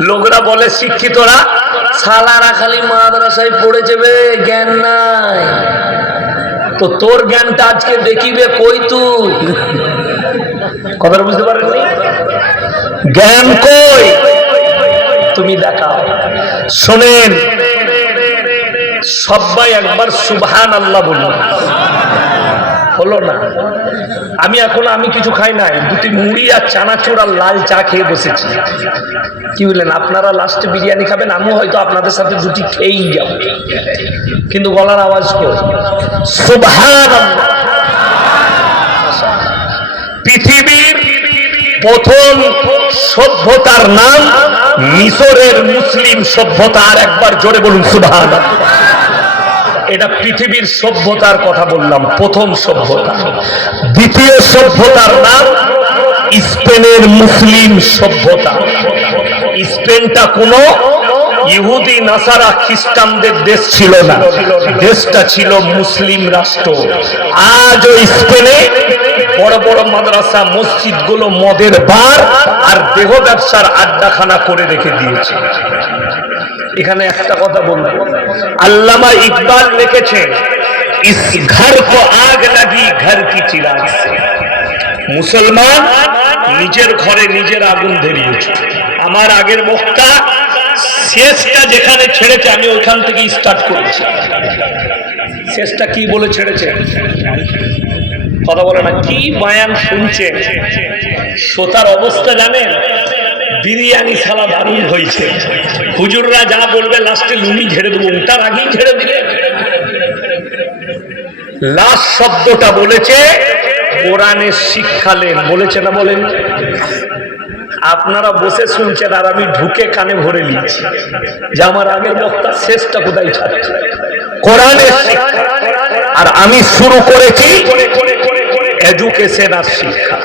লোকরা বলে, শিক্ষিতরা সালারা খালি মাদ্রাসায় পড়েছে বে, জ্ঞান নাই। তো তোর জ্ঞানটা আজকে দেখিবে কই তুই? কথাটা বুঝতে পারেননি? জ্ঞান কই? তুমি দেখাও। শোনেন সবাই একবার সুবহান আল্লাহ বলুন। হলো না। আমি এখন আমি কিছু খাই নাই, দুটি মুড়ি আর চানাচুর লাল চা খেয়ে বসেছি। কি বললেন, আপনারা লাস্টে বিরিয়ানি খাবেন, আমিও হয়তো আপনাদের সাথে দুটি খেয়েই যাব। কিন্তু গলার আওয়াজ কই? পৃথিবীর প্রথম সভ্যতার নাম মিশরের মুসলিম সভ্যতা, আর একবার জোরে বলুন সুবহান এটা পৃথিবীর সভ্যতার কথা বললাম, প্রথম সভ্যতা। দ্বিতীয় সভ্যতার নাম স্পেনের মুসলিম সভ্যতা। স্পেনটা কোনো ইহুদি, নাসারা খ্রিস্টানদের দেশ ছিল না। দেশটা ছিল মুসলিম রাষ্ট্র। আজ আজও স্পেনে বড় বড় মাদ্রাসা মসজিদগুলো মদের বার আর দেহ ব্যবসার আড্ডাখানা করে রেখে দিয়েছে। এখানে একটা কথা বলব। আল্লামা ইকবাল লিখেছেন, ইস ঘর কো আগ লাগি, ঘর কি চিরাগ মুসলমান নিজের ঘরে নিজের আগুন ধরিয়েছে। আমার আগের বক্তা শেষটা যেখানে ছেড়েছে, আমি ওইখান থেকে স্টার্ট করেছি। শেষটা কি বলে ছেড়েছে? কথা বলে না, কি বায়ান শুনছে? শ্রোতার অবস্থা জানেন? বিরিয়ানি ছাড়া দারুণ হয়েছে। হুজুররা যা বলবে, লাস্টে লুনি ঝেড়ে দেবো তার আগেই ঝেড়ে দিলে লাস্ট শব্দটা বলেছে, কোরআনের শিক্ষালেন বলেছে না বলেন? আপনারা বসে শুনছেন আর আমি ঢুকে কানে ভরে নিয়েছি। যে আমার আগের বক্তা শেষটা কোথায় ছাড়ছে? কোরআনের আর আমি শুরু করেছি এডুকেশন আর শিক্ষা।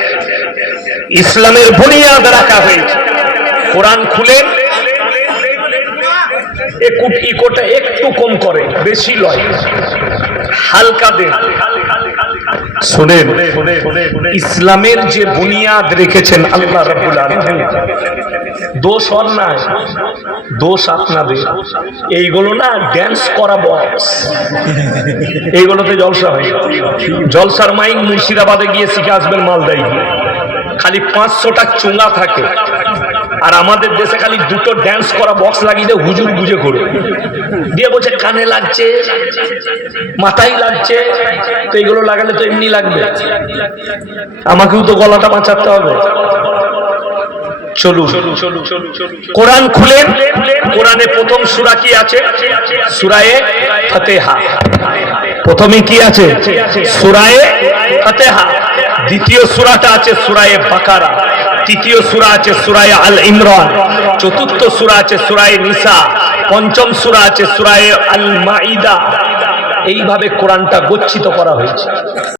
ইসলামের বুনিয়াদ রাখা হয়েছে। কোরআন খুলে ইকোটা একটু কম করে, বেশি লয়। হালকা দেন শোনেন, ইসলামের যে বুনিয়াদ রেখেছেন আল্লাহ রাব্বুল আলামিন দোষ অন্যায় দোষ আপনাদের। এইগুলো না ড্যান্স করা বক্স এইগুলোতে জলসা হয়। জলসার মাইন মুর্শিদাবাদে গিয়ে শিখে আসবেন মালদায়। গিয়ে খালি পাঁচশোটা চুঙ্গা থাকে। আর আমাদের দেশে খালি দুটো ড্যান্স করা বক্স লাগিয়ে দিয়ে, হুজুর বুঝে করে। দিয়ে বলছে, কানে লাগছে, মাথায় লাগছে। তো এইগুলো লাগালে তো এমনি লাগবে। আমাকেও তো গলাটা বাঁচাতে হবে। চলুন। কোরআন খুলেন। কোরআনে প্রথম সূরা কি আছে? সুরায়ে ফাতিহা। প্রথমে কি আছে? সুরায়ে ফাতিহা। দ্বিতীয় সূরাটা আছে সুরায়ে বাকারা। তৃতীয় সূরা আছে সূরায়ে আল ইমরান। চতুর্থ সূরা আছে সূরায়ে নিসা। পঞ্চম সূরা আছে সূরায়ে আল মাইদা এইভাবে কোরআনটা গচ্ছিত করা হয়েছে।